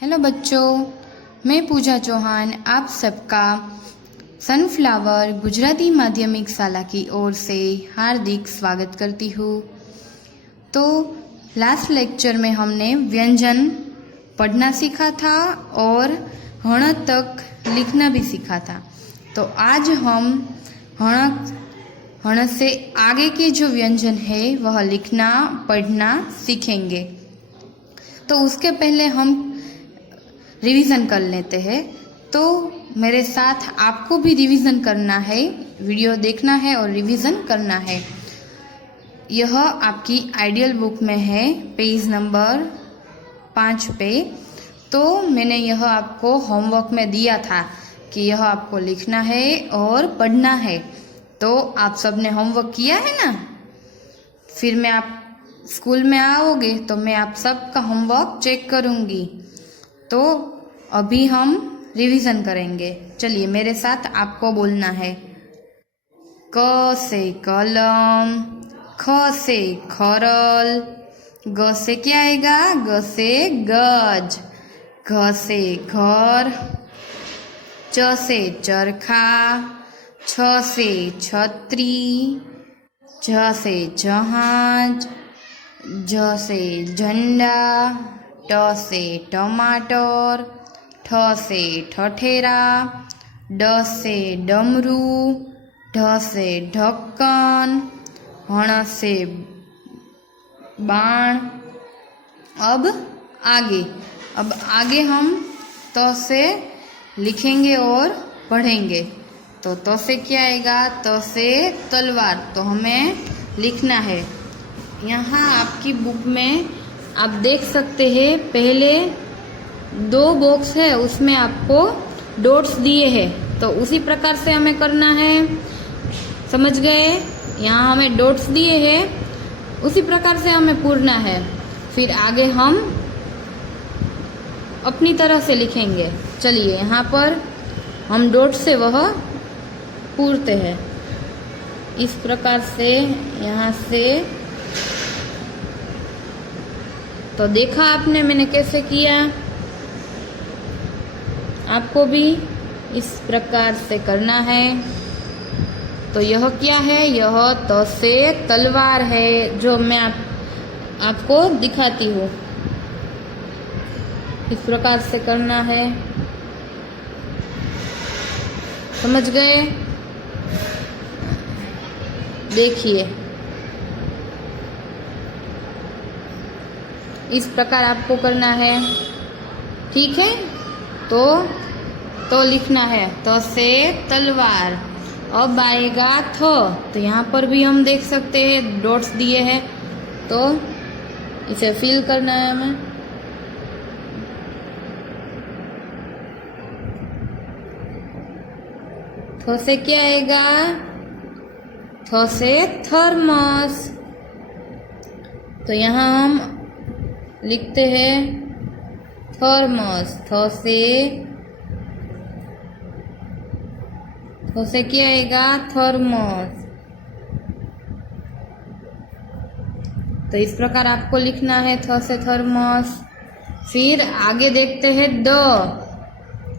Hello बच्चों, मैं पूजा चौहान आप सबका सनफ्लावर गुजराती माध्यमिक शाला की ओर से हार्दिक स्वागत करती हूँ। तो लास्ट लेक्चर में हमने व्यंजन पढ़ना सीखा था और हण तक लिखना भी सीखा था। तो आज हम हण से आगे के जो व्यंजन है वह लिखना पढ़ना सीखेंगे। तो उसके पहले हम रिवीजन कर लेते हैं। तो मेरे साथ आपको भी रिवीजन करना है, वीडियो देखना है और रिवीजन करना है। यह आपकी आइडियल बुक में है, पेज नंबर 5 पे। तो मैंने यह आपको होमवर्क में दिया था कि यह आपको लिखना है और पढ़ना है। तो आप सबने होमवर्क किया है ना? फिर मैं आप स्कूल में आओगे तो मैं आप सबका होमवर्क चेक करूँगी। तो अभी हम रिवीजन करेंगे। चलिए मेरे साथ आपको बोलना है। क से कलम, ख से खरल, ग से क्या आएगा? ग से गज, घ से घर, च से चरखा, छ से छतरी, झ से जहाज, झ से झंडा, ट से टमाटर, ठ से ठठेरा, ड से डमरू, ढ से ढक्कन, हण से बाण। अब आगे हम त से लिखेंगे और पढ़ेंगे। तो त से क्या आएगा? त से तलवार। तो हमें लिखना है। यहाँ आपकी बुक में आप देख सकते हैं, पहले 2 बॉक्स है, उसमें आपको डॉट्स दिए हैं। तो उसी प्रकार से हमें करना है, समझ गए? यहाँ हमें डॉट्स दिए हैं, उसी प्रकार से हमें पूरना है। फिर आगे हम अपनी तरह से लिखेंगे। चलिए यहाँ पर हम डॉट से वह पूरते हैं। इस प्रकार से यहाँ से। तो देखा आपने मैंने कैसे किया? आपको भी इस प्रकार से करना है। तो यह क्या है? यह त से तलवार है, जो मैं आपको दिखाती हूँ। इस प्रकार से करना है, समझ गए? देखिए इस प्रकार आपको करना है, ठीक है? तो लिखना है त से तलवार। अब आएगा थ। तो यहाँ पर भी हम देख सकते हैं डॉट्स दिए हैं, तो इसे फिल करना है हमें। थ से क्या आएगा? थ से थर्मस। तो यहाँ हम लिखते हैं थर्मस। थ से क्या आएगा? थर्मस। तो इस प्रकार आपको लिखना है, थ से थर्मस। फिर आगे देखते हैं द।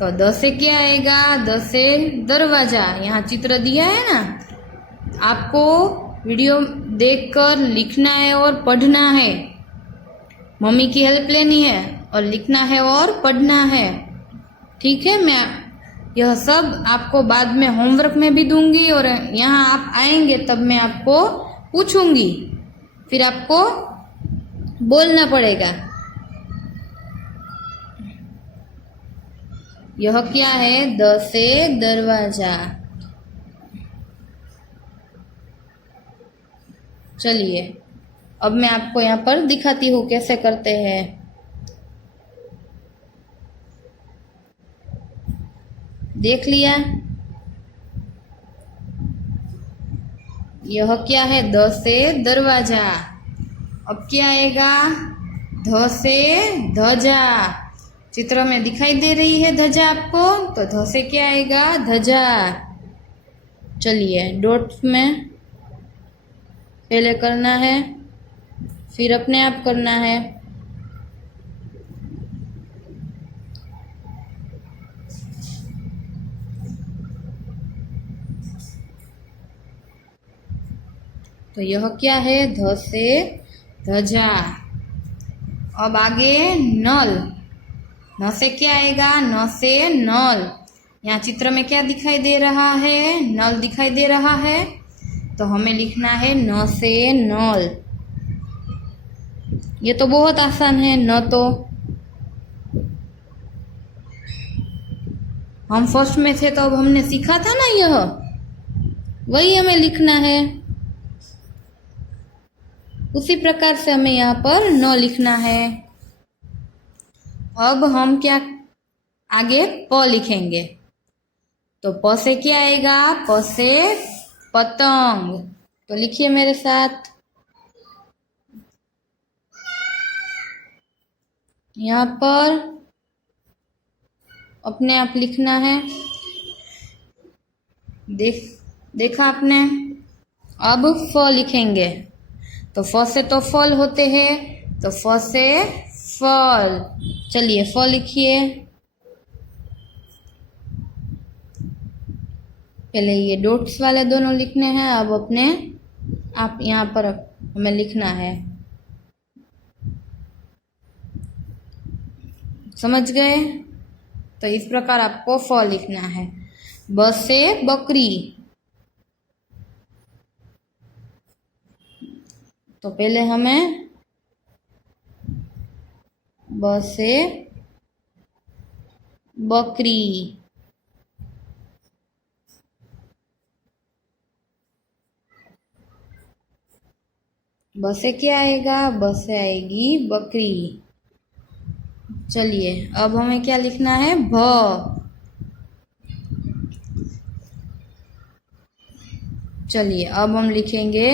तो द से क्या आएगा? द से दरवाजा। यहाँ चित्र दिया है ना, आपको वीडियो देखकर लिखना है और पढ़ना है। मम्मी की हेल्प लेनी है और लिखना है और पढ़ना है, ठीक है? मैं यह सब आपको बाद में होमवर्क में भी दूंगी, और यहाँ आप आएंगे तब मैं आपको पूछूंगी, फिर आपको बोलना पड़ेगा। यह क्या है? द से दरवाजा। चलिए अब मैं आपको यहाँ पर दिखाती हूँ कैसे करते हैं। देख लिया? यह क्या है? द से दरवाजा। अब क्या आएगा? ध से ध्वजा। चित्र में दिखाई दे रही है ध्वजा आपको? तो ध से क्या आएगा? ध्वजा। चलिए डॉट्स में पहले करना है, फिर अपने आप करना है। तो यह क्या है? ध से ध्वजा। अब आगे नल। न से क्या आएगा? न से नल। यहाँ चित्र में क्या दिखाई दे रहा है? नल दिखाई दे रहा है, तो हमें लिखना है न से नल। ये तो बहुत आसान है। न तो हम फर्स्ट में थे तो अब हमने सीखा था ना, यह वही हमें लिखना है। उसी प्रकार से हमें यहाँ पर न लिखना है। अब हम क्या आगे प लिखेंगे, तो प से क्या आएगा? प से पतंग। तो लिखिए मेरे साथ। यहाँ पर अपने आप लिखना है। देखा आपने? अब फ लिखेंगे, तो फ से तो फल होते हैं, तो फ से फल। चलिए फ लिखिए। पहले ये डॉट्स वाले दोनों लिखने हैं, अब अपने आप यहाँ पर हमें लिखना है। समझ गए? तो इस प्रकार आपको फ लिखना है। ब से बकरी, तो पहले हमें ब से बकरी। ब से क्या आएगा? ब से आएगी बकरी। चलिए अब हमें क्या लिखना है? भ। चलिए अब हम लिखेंगे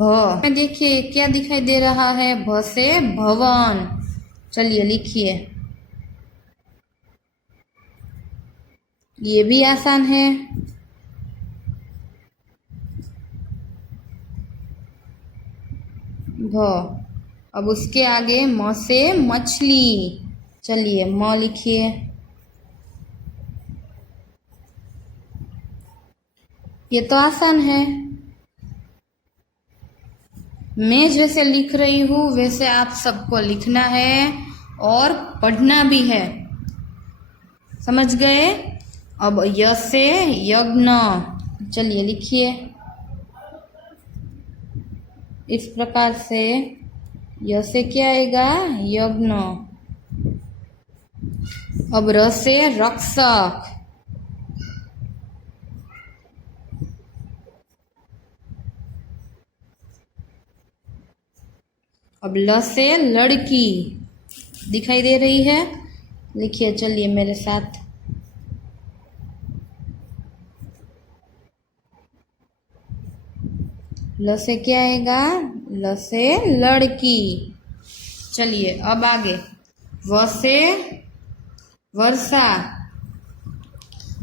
भ। देखिए क्या दिखाई दे रहा है? भ से भवन। चलिए लिखिए। ये भी आसान है। भ। अब उसके आगे म से मछली। चलिए म लिखिए। ये तो आसान है। मैं जैसे लिख रही हूँ वैसे आप सबको लिखना है और पढ़ना भी है। समझ गए? अब य से यज्ञ। चलिए लिखिए। इस प्रकार से य से क्या आएगा? यज्ञ। अब र से रक्षक। अब ल से लड़की। दिखाई दे रही है? लिखिए चलिए मेरे साथ। ल से क्या आएगा? ल से लड़की। चलिए अब आगे व से वर्षा।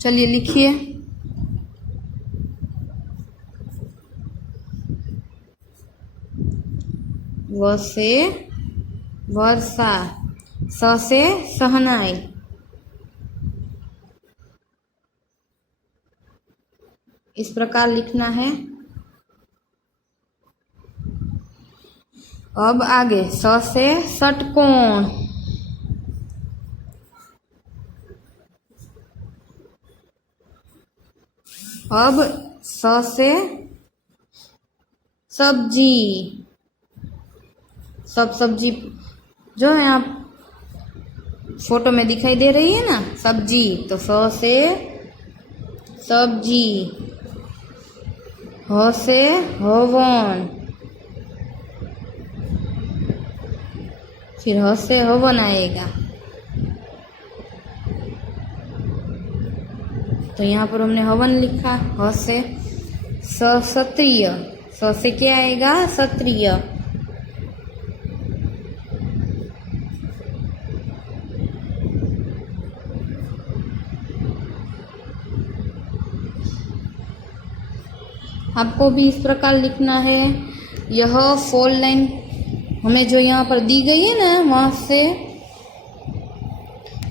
चलिए लिखिए। व से वर्षा। स से सहनाई। इस प्रकार लिखना है। अब आगे स से षटकोण। अब स से सब्जी। सब सब्जी जो है आप फोटो में दिखाई दे रही है ना, सब्जी, तो स से सब्जी। ह से हवन। फिर ह से हवन आएगा, तो यहाँ पर हमने हवन लिखा। ह से क्षत्रिय। स से क्या आएगा? क्षत्रिय। आपको भी इस प्रकार लिखना है। यह 4 लाइन हमें जो यहाँ पर दी गई है ना, वहाँ से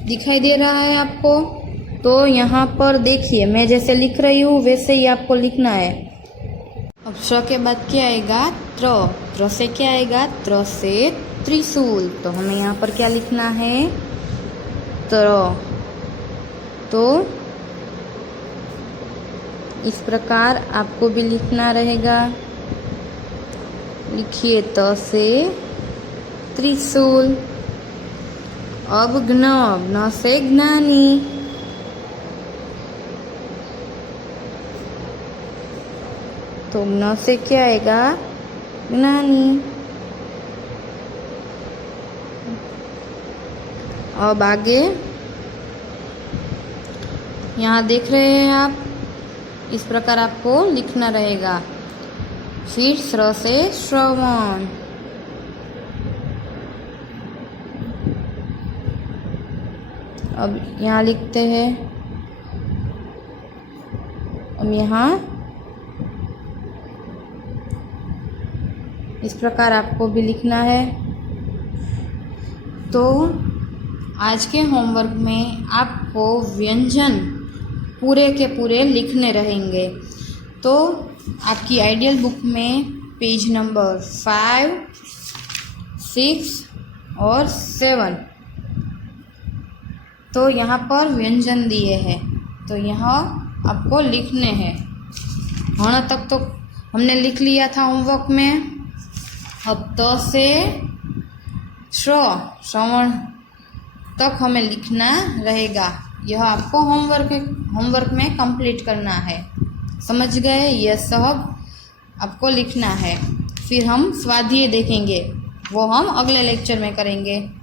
दिखाई दे रहा है आपको। तो यहाँ पर देखिए मैं जैसे लिख रही हूँ वैसे ही आपको लिखना है। अब श के बाद क्या आएगा? त्र। त्र से क्या आएगा? त्र से त्रिशूल। तो हमें यहाँ पर क्या लिखना है? त्र। तो इस प्रकार आपको भी लिखना रहेगा। लिखिए त से त्रिशूल। अब ज्ञ, ज्ञ से ज्ञानी। तो ज्ञ से क्या आएगा? ज्ञानी। अब आगे यहाँ देख रहे हैं आप, इस प्रकार आपको लिखना रहेगा। फिर श्र से श्रवण। अब यहाँ लिखते हैं। अब यहाँ इस प्रकार आपको भी लिखना है। तो आज के होमवर्क में आपको व्यंजन पूरे के पूरे लिखने रहेंगे। तो आपकी आइडियल बुक में पेज नंबर 5, 6 और 7 तो यहाँ पर व्यंजन दिए हैं, तो यहाँ आपको लिखने हैं। हण तक तो हमने लिख लिया था होमवर्क में। अब त से श्रवण तक हमें लिखना रहेगा। यह आपको होमवर्क में कंप्लीट करना है। समझ गए? यह सब आपको लिखना है। फिर हम स्वाध्याय देखेंगे, वो हम अगले लेक्चर में करेंगे।